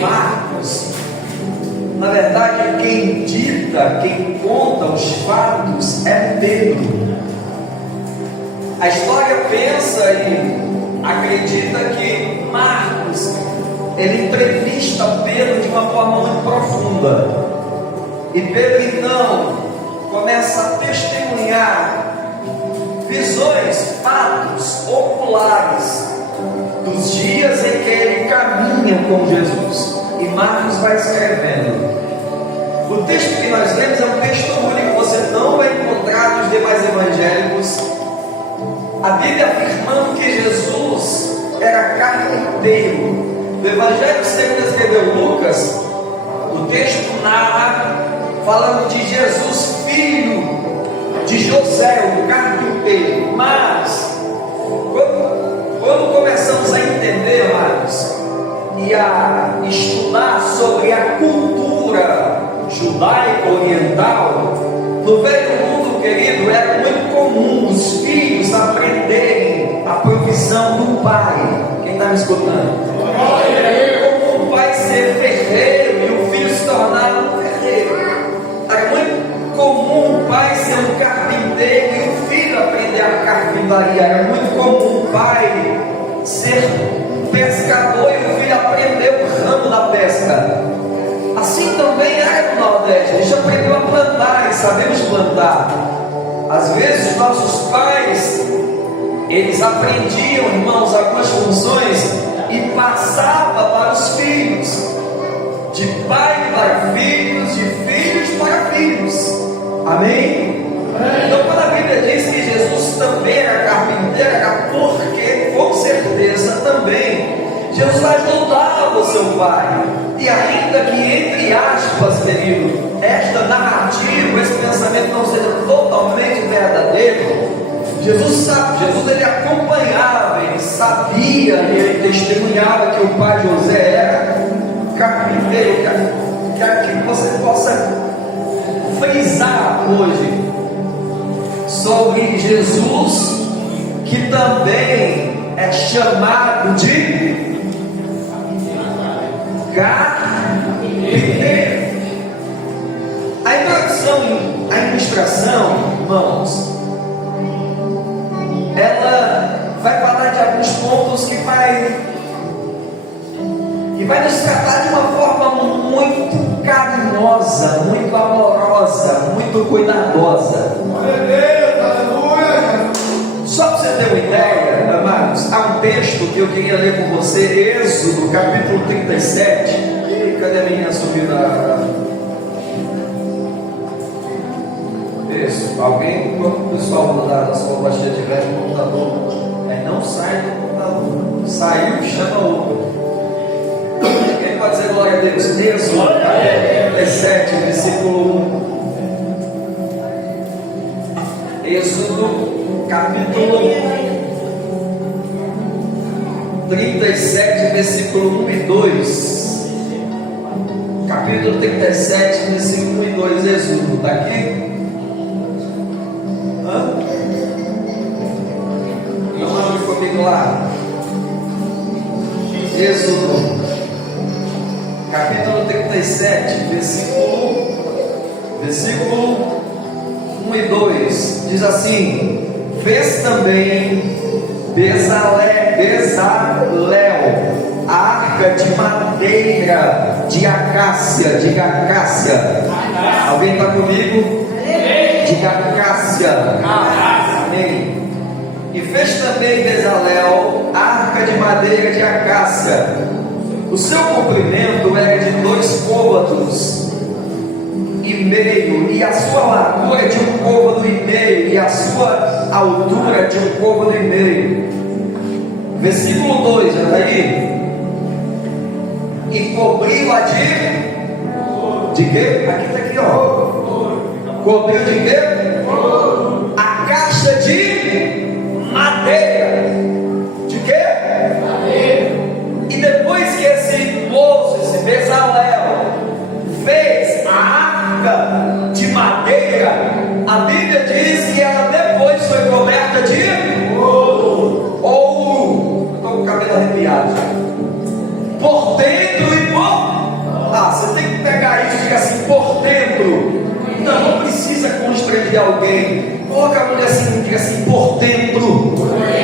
Marcos, na verdade, quem dita, quem conta os fatos é Pedro. A história pensa e acredita que Marcos, ele entrevista Pedro de uma forma muito profunda. E Pedro então começa a testemunhar visões, fatos oculares dos dias em que ele caminha com Jesus. E Marcos vai escrevendo. O texto que nós lemos é um texto único, você não vai encontrar nos demais evangélicos. A Bíblia afirmando que Jesus era carpinteiro. No evangelho segundo escreveu Lucas, o texto narra falando de Jesus, filho de José, o carpinteiro. Mas quando começamos a entender, amados, e a estudar sobre a cultura judaico-oriental, no velho mundo, querido, era muito comum os filhos aprenderem a profissão do pai. Quem está me escutando? Era muito comum o pai ser ferreiro e o filho se tornar um ferreiro. Era muito comum o pai ser um carpinteiro e o filho aprender a carpintaria. Era muito comum o pai ser pescador e o filho aprender o ramo da pesca. Assim também era no Nordeste. A gente aprendeu a plantar e sabemos plantar. Às vezes nossos pais, eles aprendiam, irmãos, algumas funções e passavam para os filhos, de pai para filhos, de filhos para filhos. Amém? Então quando a Bíblia diz que Jesus também era carpinteiro, era porque com certeza também Jesus ajudava o seu pai. E ainda que, entre aspas, querido, esta narrativa, esse pensamento não seja totalmente verdadeiro, Jesus ele acompanhava, ele sabia, ele testemunhava que o pai José era carpinteiro. Quero que você possa frisar hoje sobre Jesus, que também é chamado de carpinteiro. A introdução, a ilustração, irmãos, ela vai falar de alguns pontos que vai nos tratar de uma forma muito carinhosa, muito amorosa, muito cuidadosa. Só para você ter uma ideia, amados, há um texto que eu queria ler com você, Êxodo, capítulo 37. Cadê a menina subindo Isso, alguém, quando o pessoal mudar da sua pastilha de velho no computador, não sai do computador, saiu e chama outro. Quem pode dizer glória a Deus? Êxodo, capítulo 37, versículo 1. Êxodo, capítulo 37, versículo 1 e 2. Capítulo 37, versículo 1 e 2. Êxodo, está aqui? Vamos comigo lá. Êxodo, capítulo 37, versículo 1 e 2. Diz assim: fez também Bezalel a arca de madeira de acácia. Diga acácia. Alguém está comigo? Diga acácia. Amém. E fez também Bezalel a arca de madeira de acácia. O seu comprimento era de 2 côvados e meio, e a sua largura de 1 côvado e meio, e a sua altura de 1 côvado e meio. Versículo 2, olha aí. E cobriu-a de quê? Aqui está aqui, ó. Cobriu de quê? A caixa de madeira. De quê? Madeira. E depois que esse moço, esse Bezalel, fez a arca de madeira, a Bíblia diz que ela depois foi coberta de ouro. Estou com o cabelo arrepiado. Por dentro e por de alguém. Coloca a mulher assim, diga assim, por dentro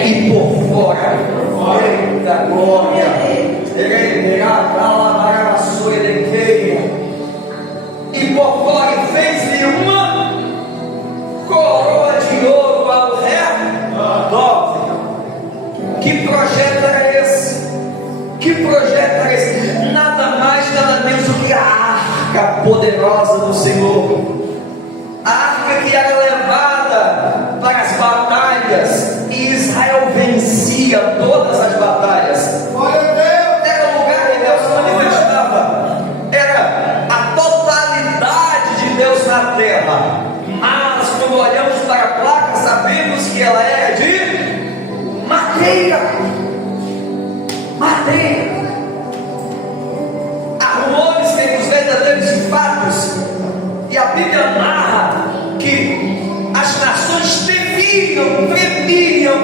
e por fora. Eita glória! E por fora fez-lhe uma coroa de ouro ao redor. Que projeto era esse? Que projeto era esse? Nada mais, nada menos do que a arca poderosa do Senhor. A arca que era levada para as batalhas, e Israel vencia todas as batalhas. Era o lugar que Deus se manifestava, era a totalidade de Deus na terra. Mas quando olhamos para a placa, sabemos que ela é de madeira. Há rumores que os verdadeiros fatos, e a Bíblia narra que as nações tremiam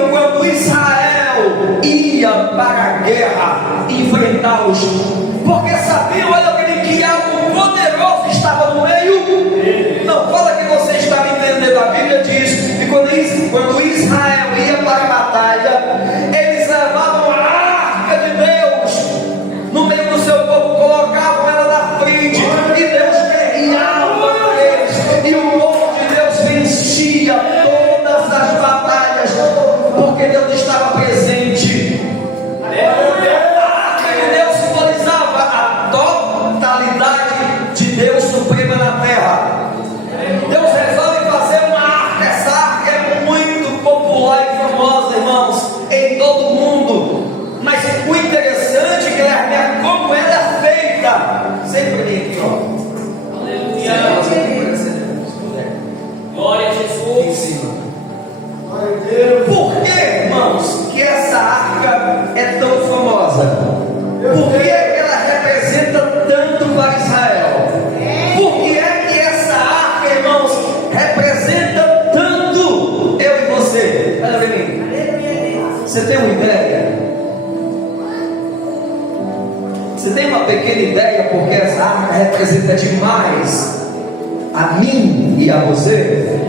quando Israel ia para a guerra enfrentá-los, porque sabiam, olha bem, que algo poderoso estava no meio. Não fala que você está me entendendo, a Bíblia diz que quando Israel ia para a batalha, eles levavam a arca de Deus no meio do seu povo, colocavam ela na frente, e Deus guerreava por eles, e o povo de Deus vencia todas as batalhas, porque Deus estava presente. A arca de Deus simbolizava a totalidade de Deus suprema na terra. Deus resolve fazer uma arca. Essa arca é muito popular e famosa, irmãos, em todo o mundo. Mas o interessante, Guilherme, é como ela é feita. Sempre aqui, ó. Aleluia. Glória a Jesus. Em cima. Por que, irmãos, que essa arca é tão famosa? Por que ela representa tanto para Israel? Por que é que essa arca, irmãos, representa tanto eu e você? Olha para mim. Você tem uma ideia? Você tem uma pequena ideia porque essa arca representa demais a mim e a você?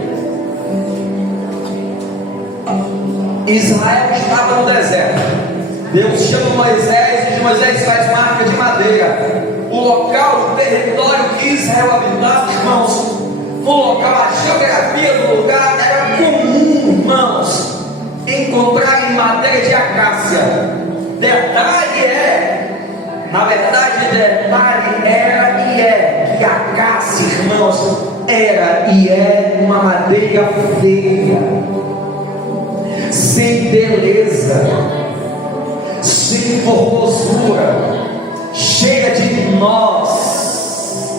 Israel estava no deserto. Deus chama Moisés, e Moisés faz uma arca de madeira. O local, o território que Israel habitava, irmãos, no local, a geografia do lugar era comum, irmãos, encontrar em madeira de acácia. Na verdade, detalhe era e é que a acácia, irmãos, era e é uma madeira feia, sem beleza, sem formosura, cheia de nós,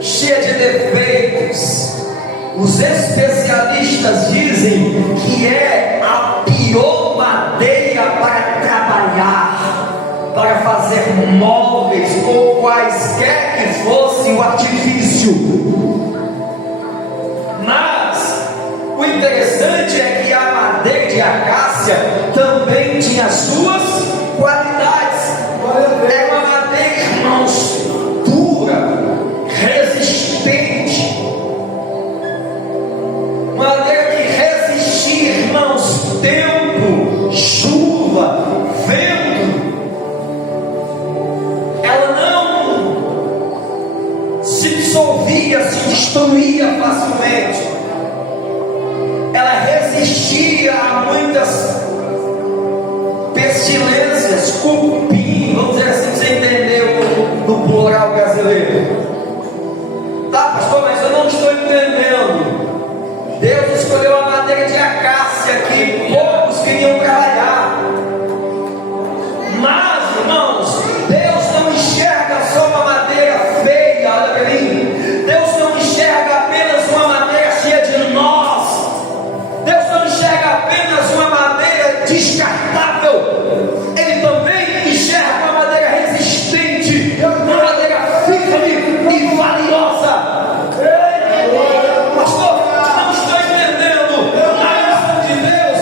cheia de defeitos. Os especialistas dizem que é a pior madeira para trabalhar, para fazer móveis ou quaisquer que fosse o artifício. Mas o interessante é que a madeira de acácia também tinha suas qualidades. É uma madeira, irmãos, dura, resistente, madeira que resistia, irmãos, tempo, chuva, vento. Ela não se dissolvia, se destruía facilmente. Ela resistia a muitas pestilências, cupim, vamos dizer assim, você entendeu no plural brasileiro. Tá, pastor, mas eu não estou entendendo. Deus escolheu a madeira de acácia que poucos queriam trabalhar. Mas, irmãos, Deus não enxerga só uma madeira feia, olha para mim. Deus não enxerga apenas uma madeira cheia de nós. Deus não enxerga apenas uma madeira descartável. Ele também enxerga uma madeira resistente, uma madeira firme e valiosa. Pastor, não estou entendendo. A missão de Deus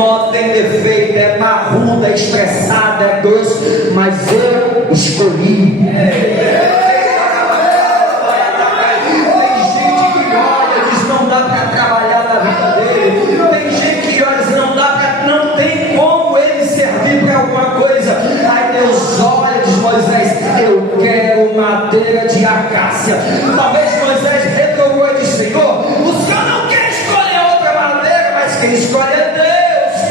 nó, tem defeito, é marruda, é estressada, é grosso, mas eu escolhi. Eu quero madeira de acácia. Talvez Moisés retornou e disse: Senhor, o Senhor não quer escolher outra madeira, mas quem escolhe é Deus.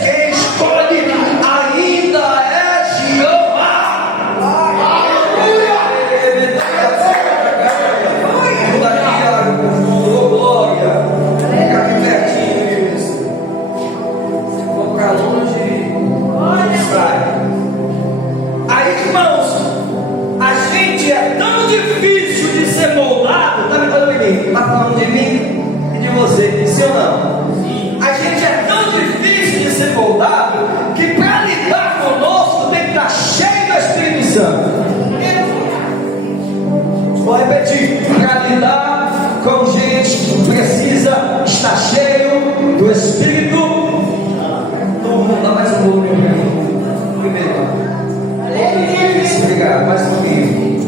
Quem escolhe ainda é Jeová. Aleluia! Glória. Fica aqui pertinho, isso. Se for para longe, sai. Aí, irmãos, a gente é tão difícil de ser moldado. Está me falando de mim? Está falando de mim e de você, sim ou não? Sim. A gente é tão difícil de ser moldado que para lidar conosco tem que estar cheio do Espírito Santo. Vou repetir: para lidar com gente precisa estar cheio do Espírito. Todo mundo dá mais um volume para mim. Primeiro. Obrigado, mais um pouquinho.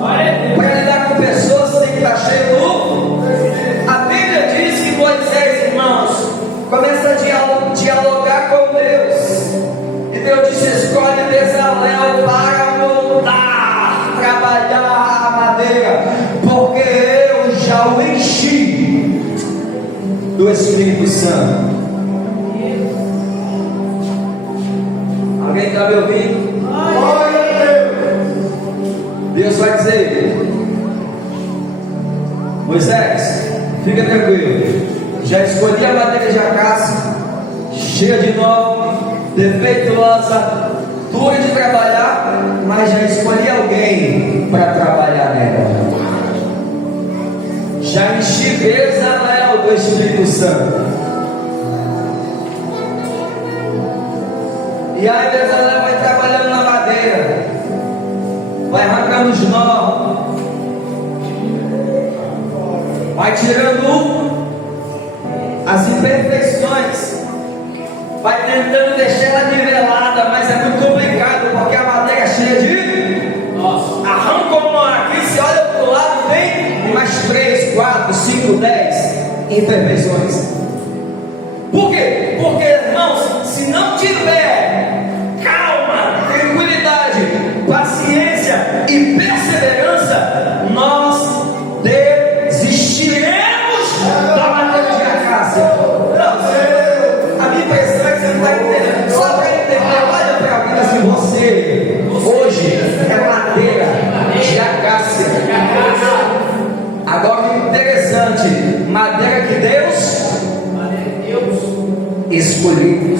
Para lidar com pessoas tem que estar cheio do. A Bíblia diz que Moisés, irmãos, começa a dialogar com Deus. E Deus disse: escolhe Bezalel para montar, trabalhar a madeira, porque eu já o enchi do Espírito Santo. Alguém está me ouvindo? Deus vai dizer: Moisés, fica tranquilo, já escolhi a madeira de acácia, cheia de nó, defeituosa, dura de trabalhar, mas já escolhi alguém para trabalhar nela. Já enchi Bezalel do Espírito Santo. E aí Bezalel vai trabalhando na madeira, vai arrancando os nós, vai tirando as imperfeições, vai tentando deixar ela nivelada, mas é muito complicado, porque a madeira é cheia de nós. Arranca um nó aqui, se olha para o lado, tem mais 3, 4, 5, 10 imperfeições. Por quê? Porque, irmãos, se não tiver calma, tranquilidade, paciência e perseverança, nós desistiremos da madeira de acácia. A minha impressão é que você não está entendendo. Só para entender, olha para alguém assim: você hoje é madeira de acácia. Agora, interessante, madeira que Deus escolhido.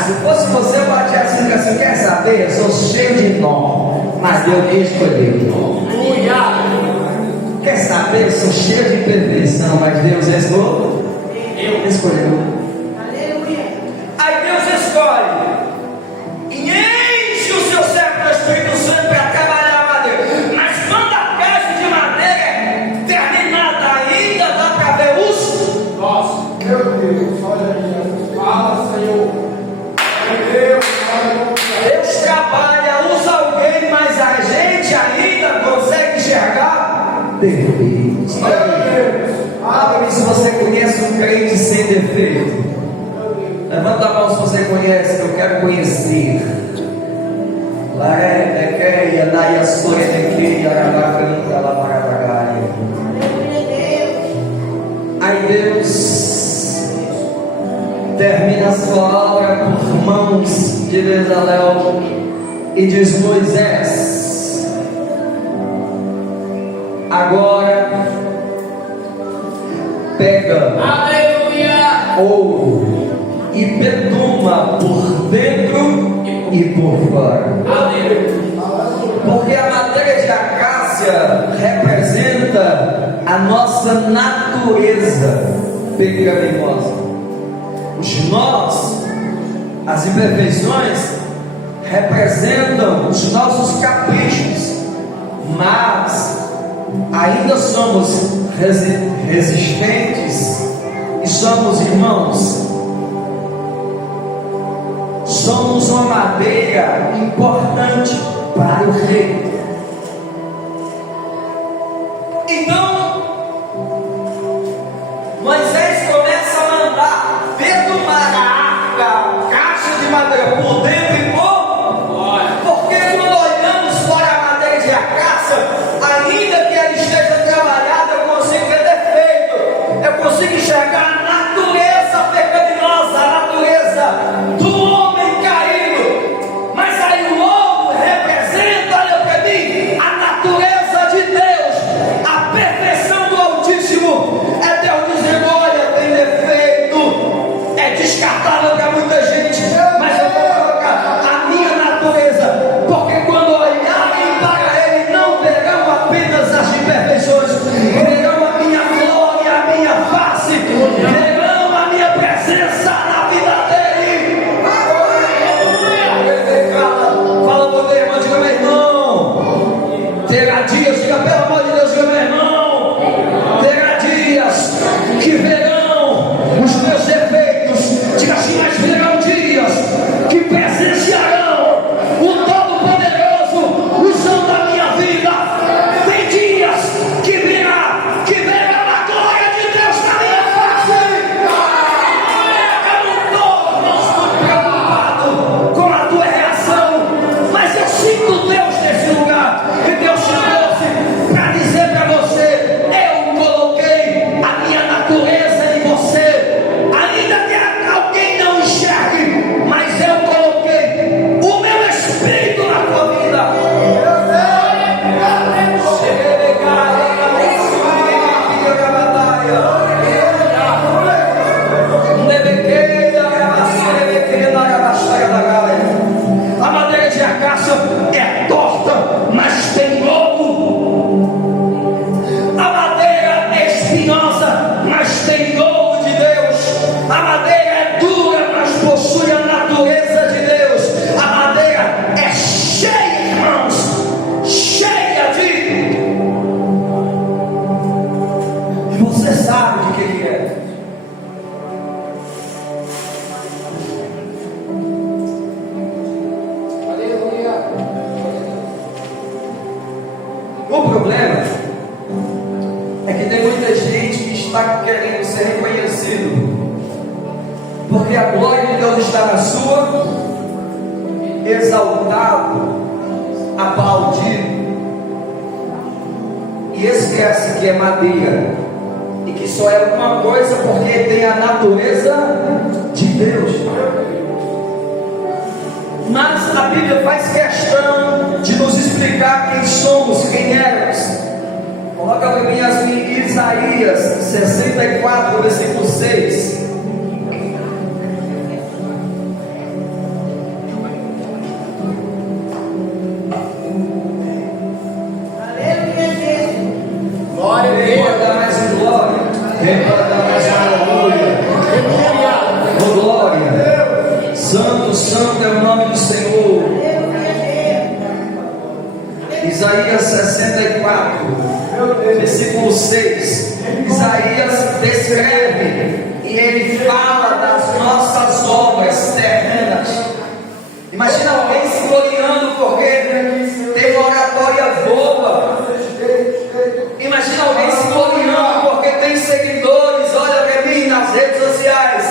Se fosse você, eu batia assim, quer saber? Eu sou cheio de nó, mas Deus me escolheu. Quer saber? Eu sou cheio de imperfeição, mas Deus escolheu. Aí Deus escolhe e enche o seu cérebro do Espírito Santo para trabalhar a madeira. Mas quando a caixa de madeira é terminada, ainda dá para ver os. Nossa, meu Deus, olha aí, Jesus. Fala, Senhor. Deus trabalha, usa alguém, mas a gente ainda consegue enxergar defeitos. Olha, se você conhece um crente sem defeito, levanta a mão se você conhece, que eu quero conhecer. Aí Deus termina a sua obra por mãos de Bezalel e diz: Moisés, agora pega ouro e beduma por dentro e por fora. Porque a madeira de acácia representa a nossa natureza pecaminosa. Os nós, as imperfeições, representam os nossos caprichos, mas ainda somos resistentes e somos irmãos, somos uma madeira importante para o rei. Então, Moisés começa a mandar perfumar a arca, a caixa de madeira por dentro e por fora. Porque quando olhamos para a madeira de acácia, ainda que ela esteja trabalhada, eu consigo ver defeito, eu consigo enxergar a natureza pecaminosa, a natureza do homem caído. Mas aí o ouro representa, olha para mim, a natureza de Deus, a perfeição do Altíssimo. É Deus dizendo: olha, tem defeito, é descartável para muita gente, mas eu vou colocar a minha natureza, porque quando olharem para Ele, não verão apenas as imperfeições, verão a minha glória, a minha face, verão a minha presença na vida dele. Fala para o teu irmão, diga: meu irmão, terá dias, diga pelo amor de Deus, diga: meu irmão, terá dias que verão os meus defeitos, diga assim: mas verão dias que presenciarão o Todo-Poderoso usando a minha vida. Tem dias que verão a glória de Deus na minha face. Eu não estou preocupado com a tua reação, mas eu sinto Deus nesse lugar, e Deus te trouxe para dizer para você: eu coloquei a minha natureza em você, ainda que alguém não enxergue, mas eu coloquei o meu espírito na tua vida. A madeira de acácia é torta, mas tem lobo. A madeira é espinhosa, mas tem lobo de Deus. A madeira é dura, mas possui a natureza de Deus. A madeira é cheia, irmãos, cheia de. E você sabe de que ele é. O problema é que tem muita gente que está querendo ser reconhecido, porque a glória de Deus está na sua, exaltado, aplaudido, e esquece que é madeira e que só é uma coisa porque tem a natureza de Deus. Mas a Bíblia faz questão de nos explicar quem somos, quem éramos. Coloca para mim em Isaías 64, versículo 6. Glória a Quem pode dar mais glória? Quem pode dar mais aleluia? Oh, glória! Santo, santo é o nome do Senhor. Isaías 64, versículo 6. Isaías descreve e ele fala das nossas obras terrenas. Imagina alguém se gloriando porque tem uma oratória boa. Imagina alguém se gloriando porque tem seguidores. Olha para mim nas redes sociais.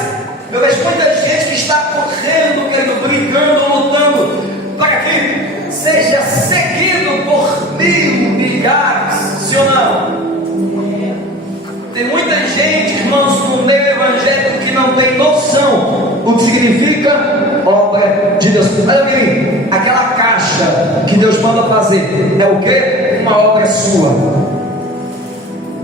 Eu vejo muita gente que está correndo, querendo, brigando, lutando para que seja seguido por milhares, sim ou não? Tem muita gente, irmãos, no meio evangélico que não tem noção o que significa obra de Deus. Olha para mim, aquela caixa que Deus manda fazer é o quê? Uma obra sua.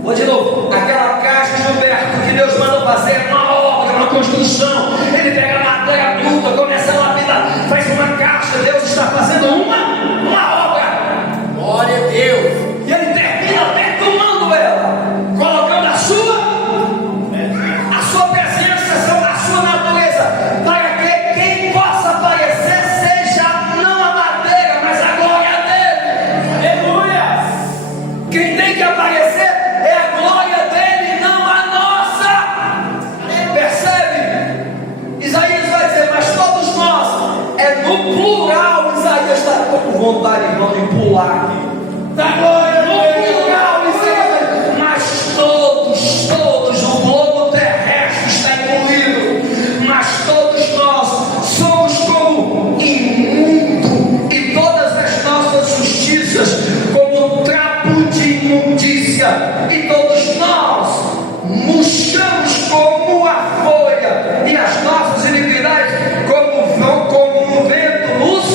Vou de novo, aquela caixa, Gilberto, que Deus manda fazer é uma obra, uma construção. Ele pega a madeira bruta, começa a lapidar, faz uma caixa. Deus está fazendo uma obra. Glória a Deus. E ele termina perfumando ela, colocando a sua presença, a sua natureza, para que quem possa aparecer seja não a madeira, mas a glória dele. Aleluia! Quem tem que aparecer é a glória dele, não a nossa. Deus está com vontade, irmão, de pular aqui. Mas todos, o globo terrestre está incluído, mas todos nós somos como imundo, e todas as nossas justiças como trapo de imundícia, e todos nós murchamos como a folha, e as nossas iniquidades como um vento nos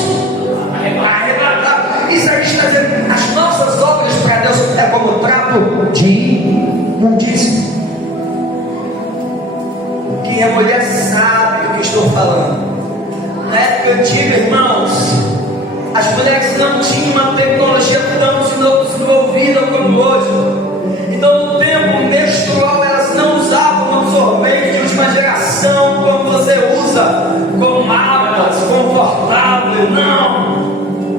arrebatar. Isso aí está dizendo, as nossas obras para Deus é como trapo de imundícia. Quem é mulher sabe o que estou falando. Na época antiga, irmãos, as mulheres não tinham uma tecnologia tão desenvolvida como hoje. Então, no tempo menstrual, elas não usavam um absorvente de última geração como você usa, com abas, confortável, não.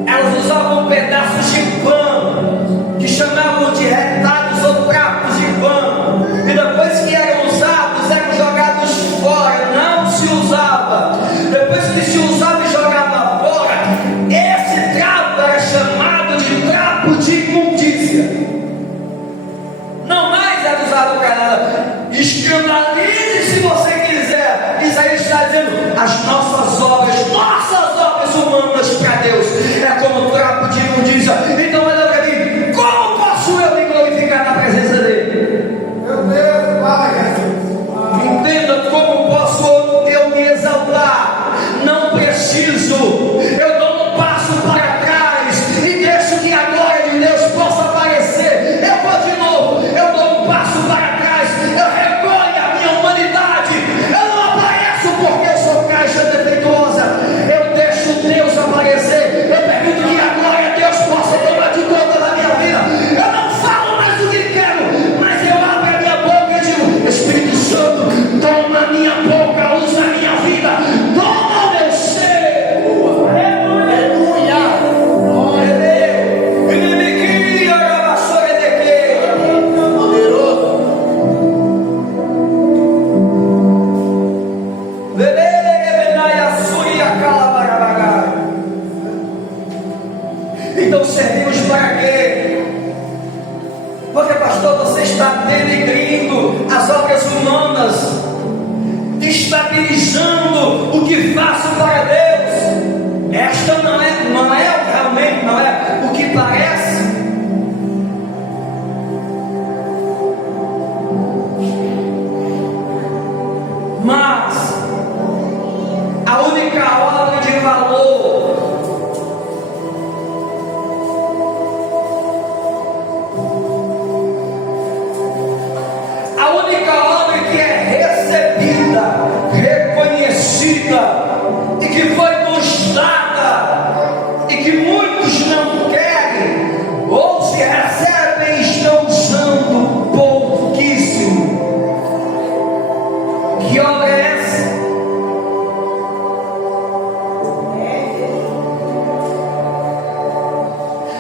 Elas usavam pedaços de pano, que chamavam de retalhos ou trapos de pano, e depois que eram usados, eram jogados fora, não se usava. Depois que se usava e jogava fora, esse trapo era chamado de trapo de imundícia. Não mais era usado para nada. Escandalize se você quiser. Isaías está dizendo, as nossas obras humanas para Deus é como trapo de imundícia. Então olha para mim, como posso eu me glorificar na presença dele? Meu Deus, Pai Jesus. Entenda como posso eu me exaltar. Não preciso, eu dou um passo para trás e deixo que a glória de Deus possa aparecer. Eu vou de novo, eu dou um passo para trás, eu recolho a minha humanidade, eu não apareço porque eu sou caixa defeituosa, eu deixo Deus aparecer, eu permito que a glória de Deus possa tomar de conta da minha vida. Eu não falo mais o que quero, mas eu abro a minha boca e digo, Espírito Santo, toma a minha boca, usa a minha vida, toma o meu ser. Aleluia, glória a Deus. Inimiquinha, gravações de quê? Poderoso. Então servimos para quê? Porque, pastor, você está denegrindo as obras humanas, destabilizando o que faço para Deus. Esta não é realmente não é o que parece. Mas a única obra de valor que é recebida, reconhecida e que foi nos dada e que muitos não querem ou se recebem e estão usando pouquíssimo. Que obra é essa?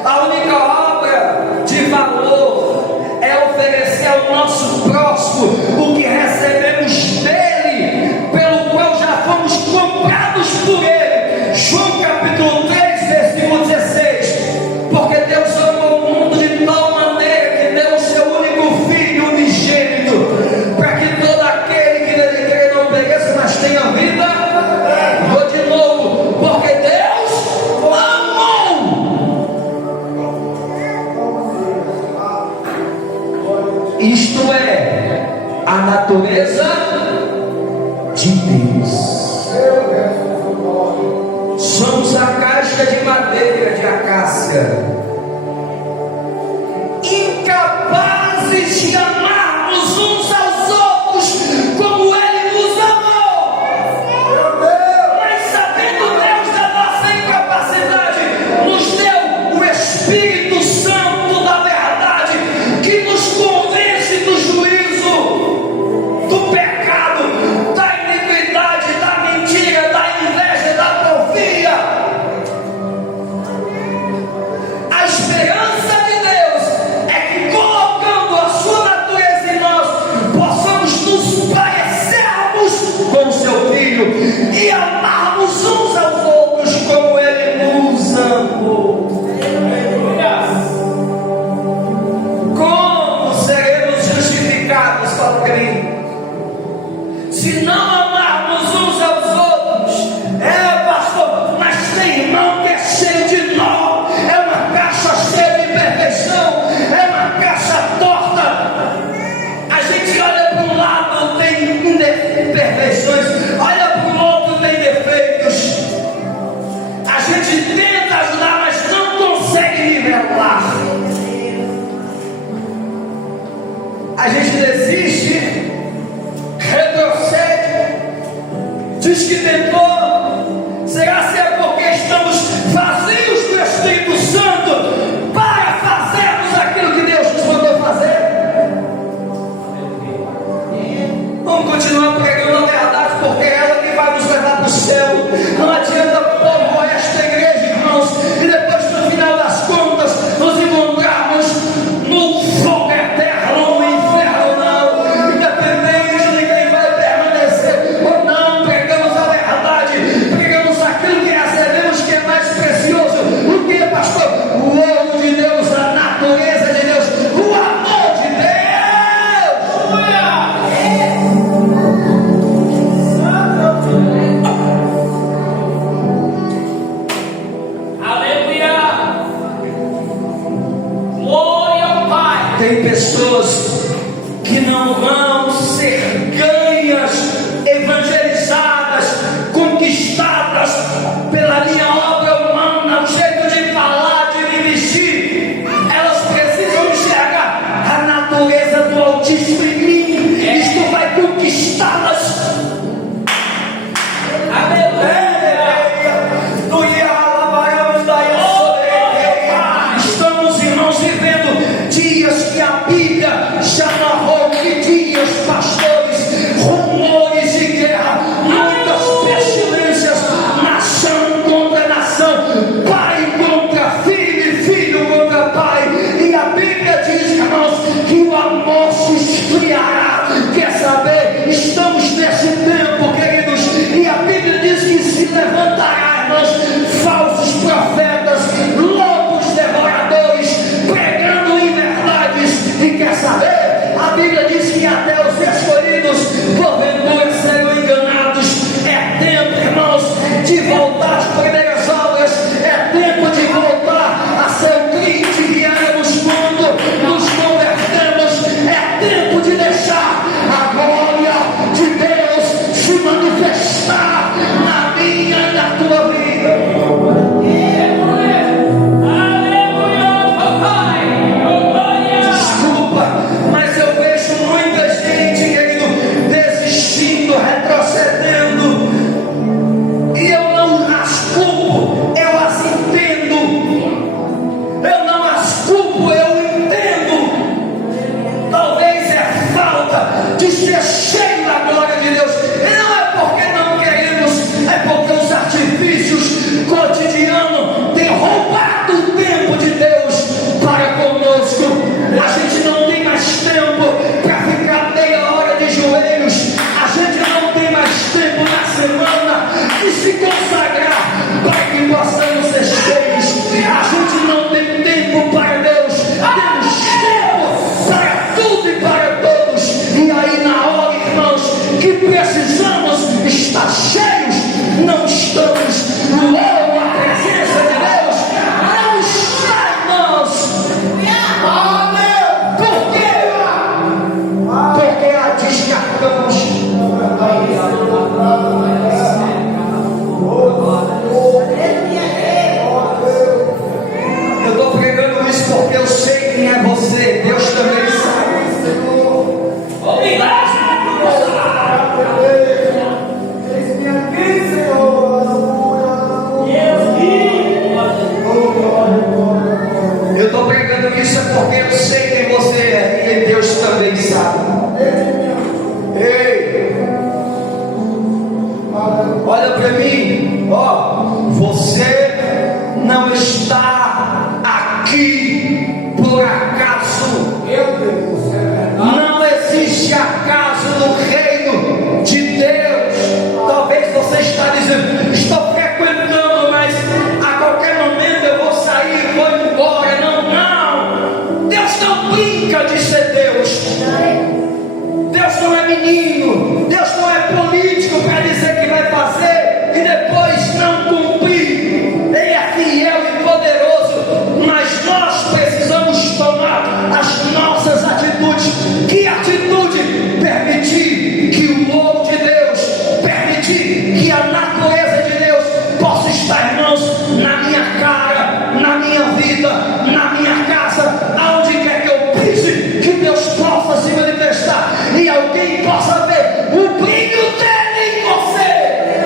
A única obra de valor é oferecer ao nosso próximo o que recebemos dele, pelo qual já fomos comprados por ele. João capítulo 3, versículo 16. Porque Deus amou o mundo de tal maneira que deu o seu único Filho unigênito, para que todo aquele que nele crê não pereça, mas tenha vida. Vou de novo, porque Deus amou. Isto é a natureza de Deus. Somos a casca de madeira de acácia, incapazes de amarmos uns aos outros como Ele nos amou. Mas sabendo Deus da nossa incapacidade, nos deu o Espírito Santo da verdade, que nos convence do juízo, do pecado, da iniquidade, da mentira, da inveja, da porfia. A esperança de Deus é que, colocando a sua natureza em nós, possamos nos parecermos com o seu Filho e amarmos uns aos outros como Ele nos ama. Diz que tentou. Será se é porque estamos vazios do Espírito Santo para fazermos aquilo que Deus nos mandou fazer? Vamos continuar pregando a verdade, porque é ela que vai nos levar para o céu. Não adianta povoar esta igreja, irmãos, e depois no final das contas nos encontrarmos no fogo eterno, no inferno, não. Independente de quem vai permanecer ou não, pregamos a verdade, pregamos aquilo que recebemos, que é mais precioso. O que, pastor? O ouro de Deus, a natureza de Deus, o amor de Deus. Tem pessoas que não vão ser ganhas, evangelizadas, conquistadas pela minha obra humana, o jeito de falar, de me vestir. Elas precisam enxergar a natureza do Altíssimo em mim. Isto vai conquistá-las. Estamos, irmãos, vivendo dias que a Bíblia já narrou que dias, pastores, rumores de guerra, muitas pestilências, nação contra nação, pai contra filho, filho contra pai, e a Bíblia diz, irmãos, que o amor se esfriará. Quer saber? Estamos nesse tempo, queridos, e a Bíblia diz que se levantará, irmãos, falsos profetas, lobos devoradores, pregando inverdades. E quer saber? A Bíblia diz que até os escolhidos porventura serão enganados. É tempo, irmãos, de voltar às primeiras obras. É tempo de voltar a ser o crente que éramos quando nos convertemos. É tempo de deixar a glória de Deus se manifestar na minha e na tua vida. Desculpa, mas eu vejo muita gente, querido, desistindo, retrocedendo, e eu não as culpo, eu as entendo. Eu não as culpo, eu entendo. Talvez é falta de ser cheio da glória de Deus. E não é porque não queremos, é porque os artifícios cotidianos têm roubado o tempo de Deus para conosco. A gente não tem mais tempo para ficar meia hora de joelhos. A gente não tem mais tempo na semana de se consagrar para que possamos ser cheios. A gente não tem tempo para Deus. Temos tempo para tudo e para todos. E aí na hora, irmãos, que precisamos estar cheios, não estamos. Logo a presença de Deus não está, irmãos. Por quê? Porque a descartamos. Eu estou pregando isso porque eu sei quem é você. Deus também sabe. Obrigado. Eu estou pregando isso porque eu sei quem você é e Deus também sabe. Ei, olha para mim, ó, você não está aqui por acaso. Não existe acaso no reino de Deus. Talvez você está dizendo, estou frequentando, mas a qualquer momento eu vou sair, vou embora. Não. Deus não brinca de ser Deus. Deus não é menino. Deus não é político para dizer que vai fazer e depois não cumprir. Ele é fiel e poderoso, mas nós precisamos tomar as nossas atitudes. Que atitude? Permitir que o ouro de Deus, permitir que a natureza de Deus possa estar, irmãos, na minha cara, na minha vida, na minha casa, aonde quer que eu pise, que Deus possa se manifestar e alguém possa ver o brilho dele em você.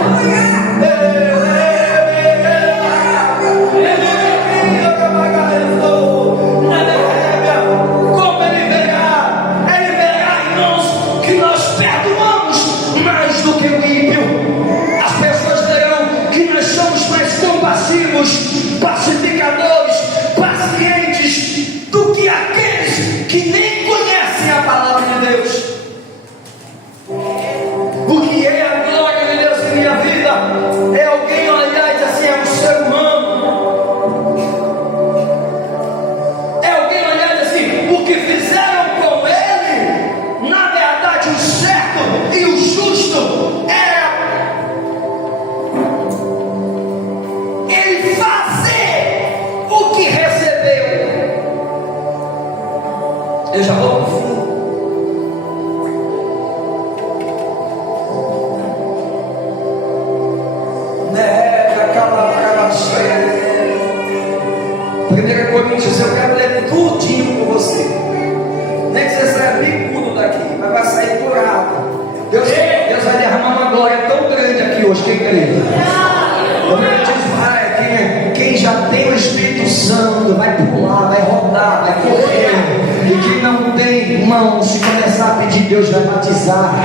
irmão, se começar a pedir, Deus vai batizar,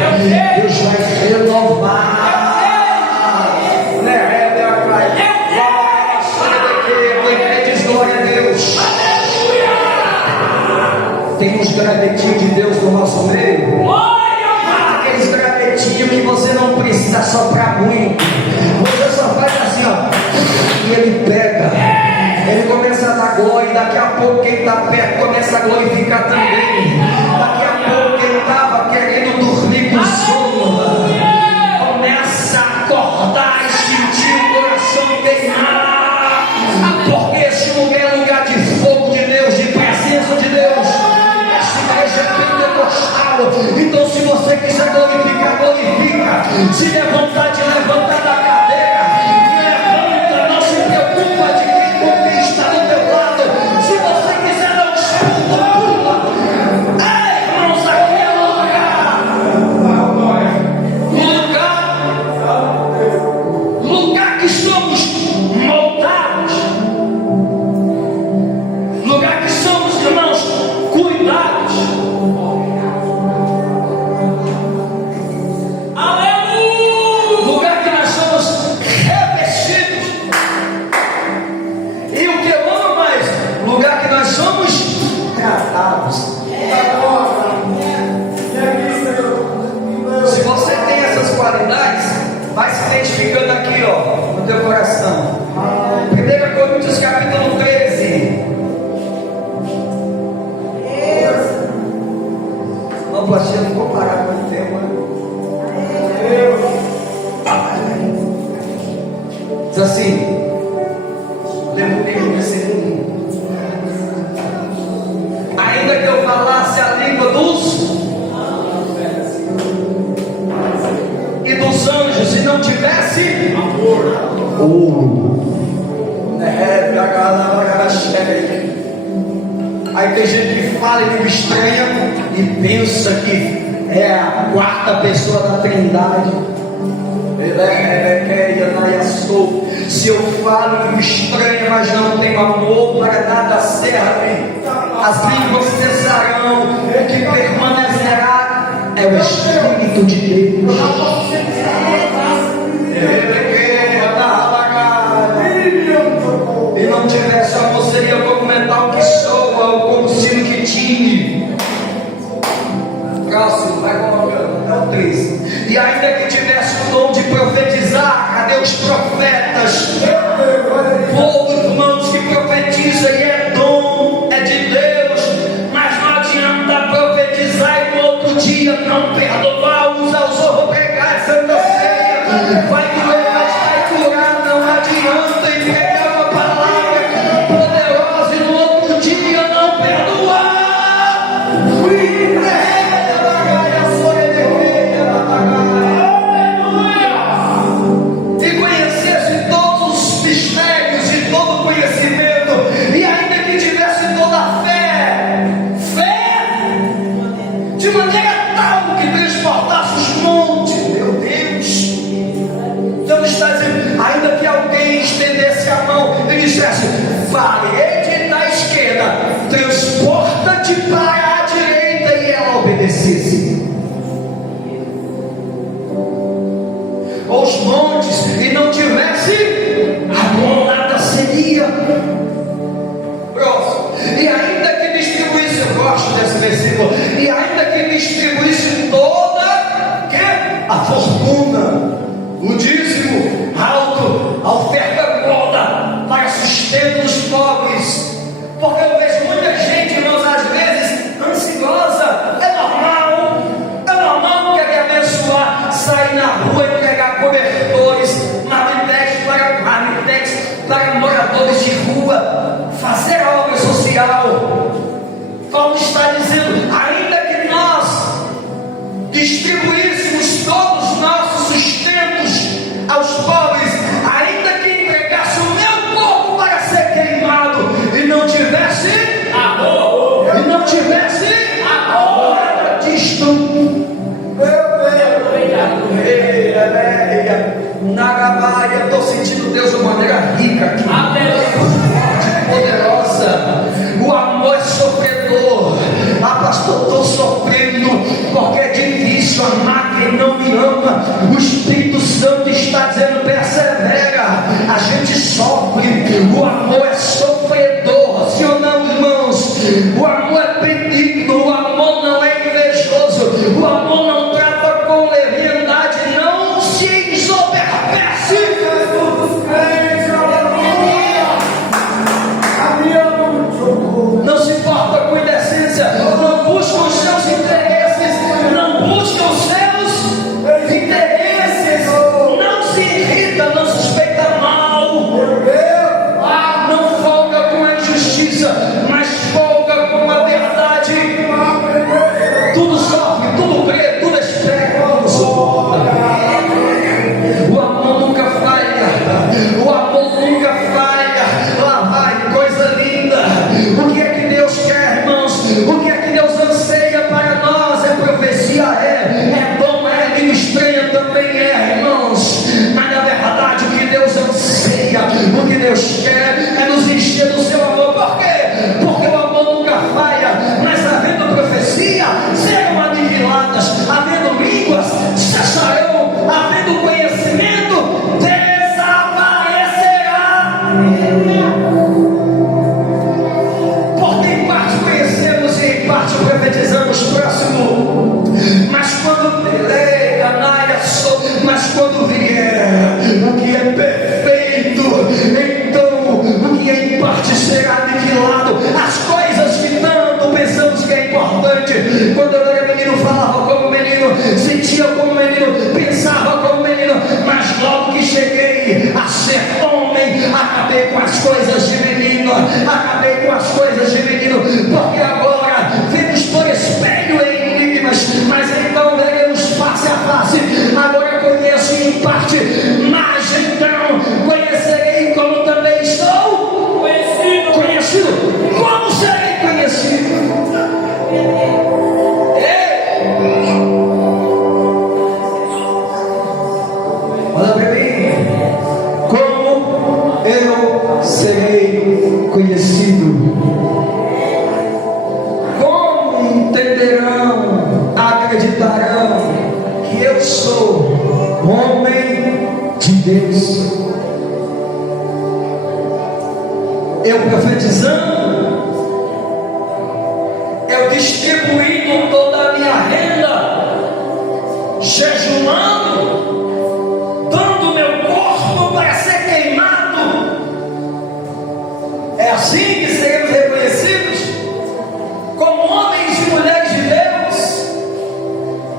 Deus vai renovar. Glória a Deus. Tem uns gravetinhos de Deus no nosso meio. Aqueles gravetinhos que você não precisa soprar muito. Você só faz assim, ó. E ele pega. Ele começa a dar glória. E daqui a pouco quem está perto começa a glorificar também. Daqui a pouco quem estava querendo dormir com sono começa a acordar e sentir o coração queimar. Porque esse lugar é lugar de fogo de Deus, de presença de Deus. Essa igreja é pentecostal. Então, se você quiser glorificar, glorifica. Se levantar, de levantar da cadeira, levanta. Não se preocupa de quem conquista do teu lado. Se você quiser dar um pulo, pula. Ei, irmãos, aqui é lugar que somos moldados. Lugar que somos, irmãos, cuidados. Aleluia! Lugar que nós somos revestidos. E o que eu amo mais, lugar que nós somos tratados. Se você tem essas qualidades, vai se identificando aqui, ó, no teu coração. 1 Coríntios capítulo 13. Não pode ser, não vou parar com o tema. Diz assim: lembra comigo versículo 1. Ainda que eu falasse a língua dos e dos anjos, e não tivesse ouro. Aí tem gente que fala em língua estranha e pensa que é a quarta pessoa da Trindade. Se eu falo em língua estranha, mas não tenho amor, para nada serve. As línguas cessarão, o que permanecerá é o Espírito de Deus. E não tivesse amor, seria como metal que soa, ou como sino que tine. Próximo, vai colocando, é o 3. E ainda que tivesse o dom de profetizar, cadê os profetas? Povo, irmãos, que profetiza e é dom, é de Deus, mas não adianta profetizar e no outro dia não perdoar, usar o zorro, pregar essa Santa Ceia. Vai doer, mas vai curar, não adianta entregar uma palavra poderosa e no outro dia não perdoar. E conhecesse todos os mistérios e todo o conhecimento, e ainda que tivesse toda a fé, de maneira tal que transportasse os montes, meu Deus. Então está dizendo, ainda que alguém estendesse a mão e dissesse, parede da esquerda, transporta-te para a direita, e ela obedecesse. Os montes, e não tivesse amor, nada seria. Próximo. E ainda que distribuísse, eu gosto desse versículo, e ainda que distribuísse toda a fortuna, o dízimo alto, a oferta toda para sustento dos pobres, porque eu vejo muita gente, irmãos, às vezes ansiosa. É normal querer abençoar, sair na rua, entregar cobertores, marmitex para moradores de rua, fazer a obra social. Como está dizendo, ainda que nós distribuíssemos todos os nossos sustentos aos pobres, ainda que entregasse o meu corpo para ser queimado e não tivesse amor, nada disto. Nagabaia, eu estou sentindo Deus de uma maneira rica aqui, poderosa. O amor é sofredor. A pastor, estou sofrendo, porque é difícil amar quem não me ama. O Espírito Santo está dizendo: persevera. A gente sofre, o amor é sofredor, sim ou não, irmãos? O amor é benigno, o amor não é invejoso, o amor não trata com leviandade, não se ensoberbece. Não se importa com indecência, não busca os seus interesses, não busca os seus interesses, não se irrita, não suspeita mal, não folga com a injustiça, mas folga com a verdade. Tudo sofre, tudo crê, tudo espera, tudo suporta. O amor nunca falha, o amor nunca falha. Lá vai, coisa linda. O que é que Deus quer, irmãos? O que é que Deus anseia para nós? É profecia, é dom, é ministranha também, irmãos. Mas na verdade, o que Deus anseia, o que Deus quer é nos encher do seu amor. Por quê? Porque o amor nunca falha. Mas havendo profecia, serão aniquiladas, havendo línguas, cessarão, havendo conhecimento, desaparecerá. Porque em parte conhecemos e em parte profetizamos. Próximo. Mas quando quando vier o que é perfeito, então o que é em parte será aniquilado. As coisas que tanto pensamos que é importante. Quando eu era menino, falava como menino, sentia como menino, pensava como menino, mas logo que cheguei a ser homem, acabei com as coisas de menino, porque agora vemos por espelho em enigmas, mas então veremos face a face. Agora conheço em parte, mas então conhecerei como também estou conhecido. Como serei conhecido? Olha para mim. Como eu serei conhecido? Como entenderão, acreditarão que eu sou homem de Deus? Eu profetizando, eu distribuindo toda a minha renda, jejuando, dando meu corpo para ser queimado. É assim que seremos reconhecidos como homens e mulheres de Deus.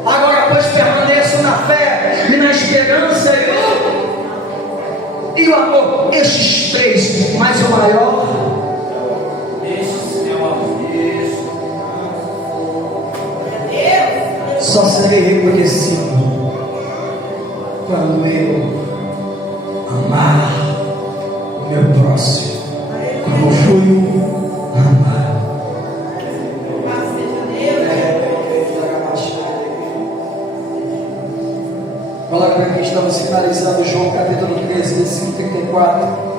Agora, pois, permaneço na fé e na esperança e o amor. Estes três, mas o maior, só serei reconhecido quando eu amar o meu próximo, como fui amado. Coloca para mim, estamos finalizando João capítulo 13, versículo 34.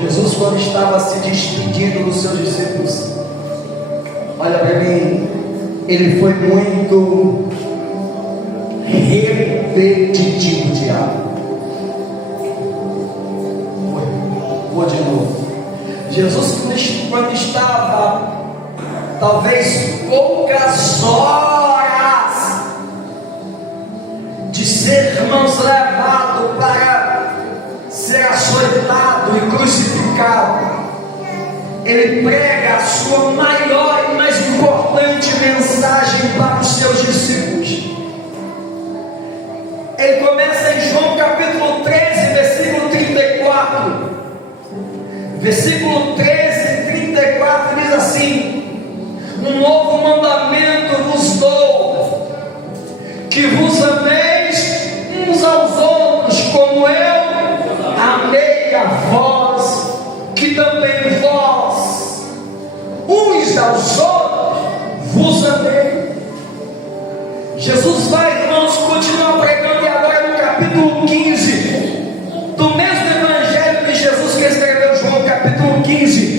Jesus, quando estava se despedindo dos seus discípulos, olha para mim, ele foi muito repetitivo, diabo. Vou de novo. Jesus, quando estava talvez poucas horas de ser, irmãos, levado para ser açoitado e crucificado, ele prega a sua maior e mais importante mensagem para os seus discípulos. Ele começa em João capítulo 13, versículo 34. Versículo 13, 34 diz assim: um novo mandamento vos dou, que vos ameis uns aos outros, como eu amei a vós, que também vós uns aos outros vos amei. Jesus vai, irmãos, continuar pregando, e agora no capítulo 15 do mesmo evangelho de Jesus que escreveu João, capítulo 15,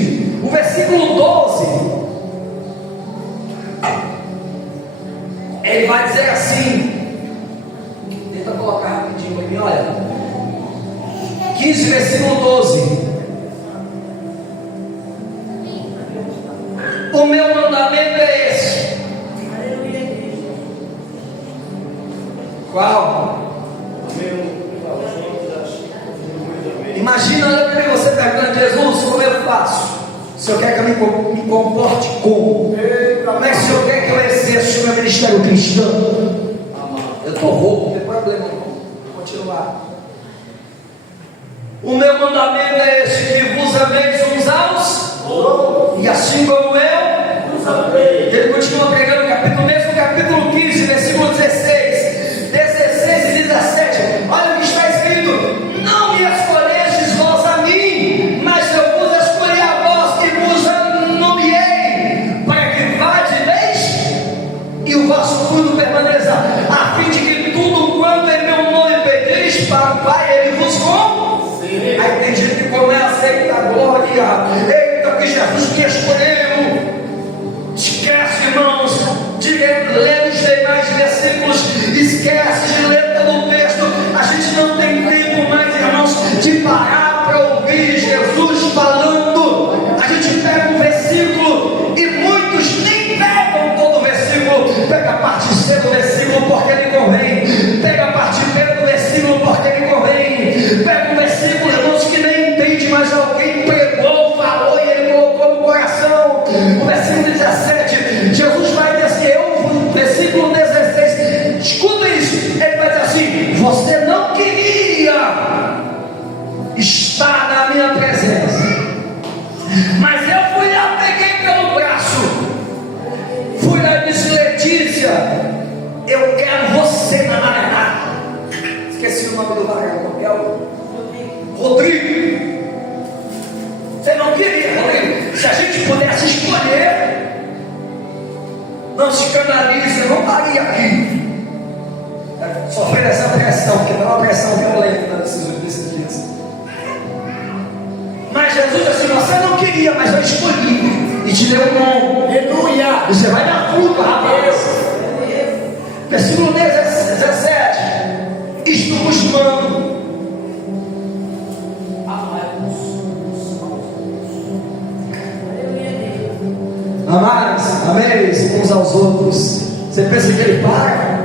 E olha, 15, versículo 12. O meu mandamento é esse. Qual? Imagina, olha para mim, você perguntando: Jesus, como eu faço? O Senhor quer que eu me comporte como? Como é que o Senhor quer que eu exerça o meu ministério cristão? Eu estou rouco, não tem problema, vou continuar. O meu mandamento é esse: que vos ameis uns aos, e assim como eu vos amei. Ele continua pregando o capítulo 15, versículo 16 e 17. Olha o que está escrito: não me escolhestes vós a mim, mas eu vos escolhi a vós e vos nomeei, para que vades e o vosso fruto permaneça, a fim de que tudo quanto em meu nome pedis para o Pai, Ele vos conceda. Aí tem gente que começa: eita glória, eita que Jesus me escolheu. Esquece, irmãos, de ler os demais versículos, esquece de ler pelo texto. A gente não tem tempo mais, irmãos, de parar para ouvir Jesus falando. A gente pega um versículo e muitos nem pegam todo o versículo. Pega a parte C do versículo porque ele convém, pega a parte B do versículo porque ele convém, pega um versículo, irmãos, que nem entende, mas alguém pregou, falou e ele colocou no coração. O versículo 17, Jesus vai dizer assim, versículo 16, escuta isso, ele vai dizer assim: você não queria estar na minha presença, mas eu fui lá, peguei pelo braço, fui lá e disse: Letícia, eu quero você na Maranata. Esqueci o nome do varão, Rodrigo. Você não queria, Rodrigo? Se a gente pudesse escolher, não se escandalize, eu não estaria aqui sofrendo essa pressão, porque não é uma pressão violenta nesses dias. Mas Jesus disse assim: você não queria, mas eu escolhi e te deu um nome. Aleluia! E você vai dar culpa, rapaz. Versículo 17: isto vos mando. Amados, ameis uns aos outros. Você pensa que ele para?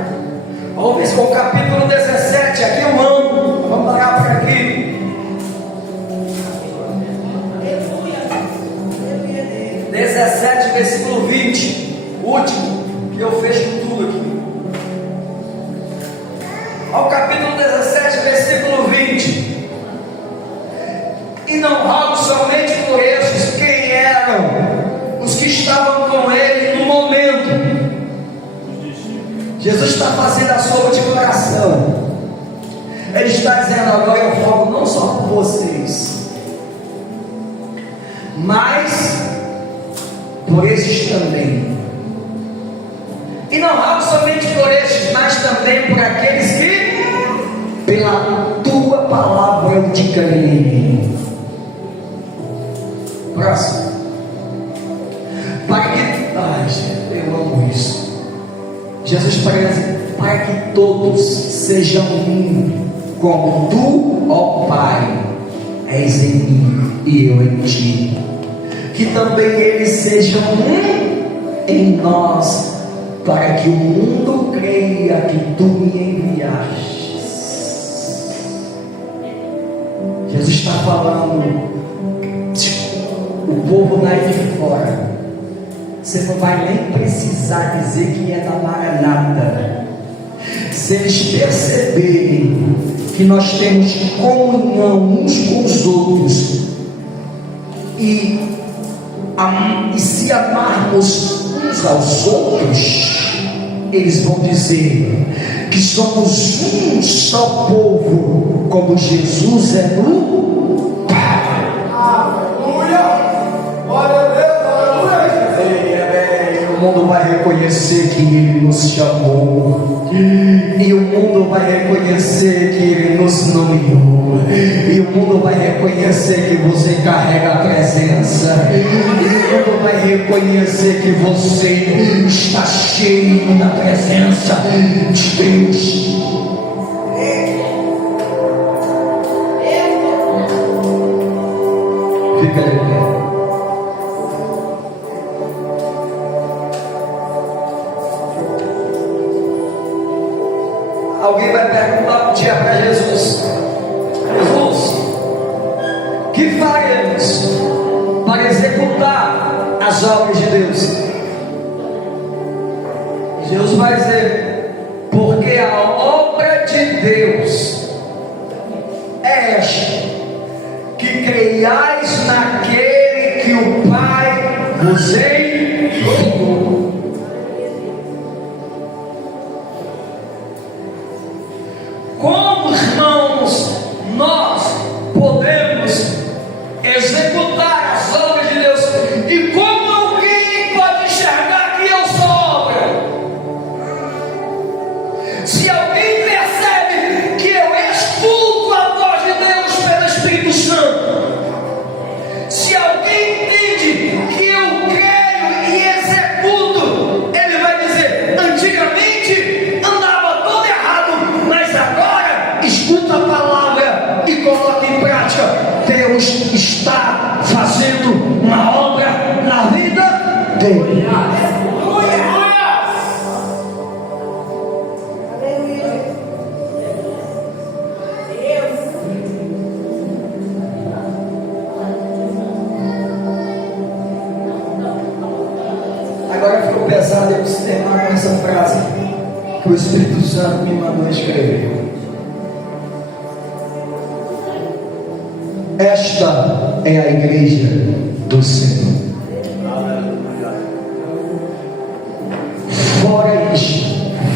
Vamos ver com o capítulo 17. Aqui eu amo. Vamos parar por aqui. 17, versículo 20. Último, que eu fecho tudo aqui. Ao capítulo 17, versículo 20. E não rogo somente por estes, quem eram os que estavam com ele no momento. Jesus está fazendo a sua declaração. Ele está dizendo: agora eu rogo não só por vocês, mas por estes também. E não rogo somente por estes, mas também por aqueles que pela tua palavra eu te creio. Próximo. Para que, eu amo isso. Jesus preza para que todos sejam um, como tu, ó Pai, és em mim e eu em ti. Que também eles sejam um em nós, para que o mundo creia que tu me enviaste. Jesus está falando, o povo daí de fora, você não vai nem precisar dizer que é da Maranata. Se eles perceberem que nós temos comunhão uns com os outros e se amarmos uns aos outros, eles vão dizer que somos um só povo, como Jesus é no Pai. Aleluia! Glória a Deus! O mundo vai reconhecer que Ele nos chamou, e o mundo vai reconhecer que Ele nos nomeou, e o mundo vai reconhecer que você carrega a presença, e o mundo vai reconhecer que você está cheio da presença de Deus. este, que creiais naquele que o Pai vos enviou. Como, irmãos, nós podemos executar as obras de Deus? E como alguém pode enxergar que eu sou obra? Se alguém percebe que eu escuto a voz de Deus pelo Espírito Santo, se alguém entende que eu creio e executo, ele vai dizer: antigamente andava todo errado, mas agora escuta a palavra e coloca em prática. Deus está fazendo uma obra na vida dele. Agora ficou pesado, eu preciso terminar com essa frase que o Espírito Santo me mandou escrever. Esta é a igreja do Senhor.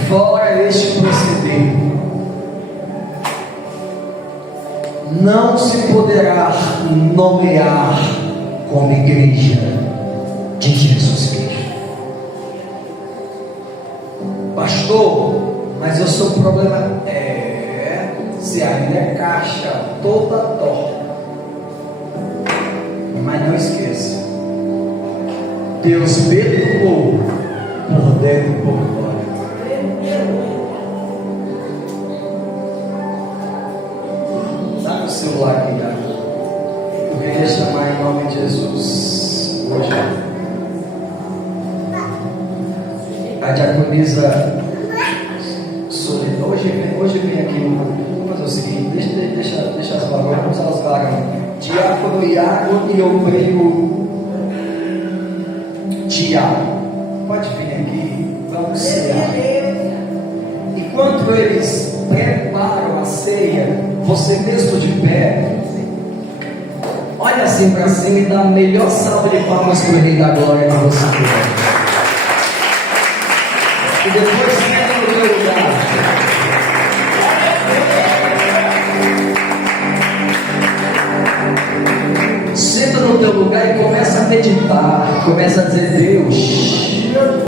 Fora este proceder, não se poderá nomear como igreja de Jesus Cristo. Pastor, mas eu sou problema. Se ainda é caixa toda torta. Mas não esqueça, Deus perdoou por dentro e por fora. Dá o celular aqui, tá? Eu queria chamar em nome de Jesus hoje a diaconisa Solidão. Hoje vem aqui, vamos fazer o seguinte: deixa as palavras, vamos usar os palavras. Diácono Iago e obreiro Tiago, pode vir aqui, vamos cear. Enquanto eles preparam a ceia, você mesmo de pé, olha assim para cima e dá a melhor salva de palmas para o Rei da Glória que você quer. E depois senta no teu lugar. Senta no teu lugar e começa a meditar, começa a dizer: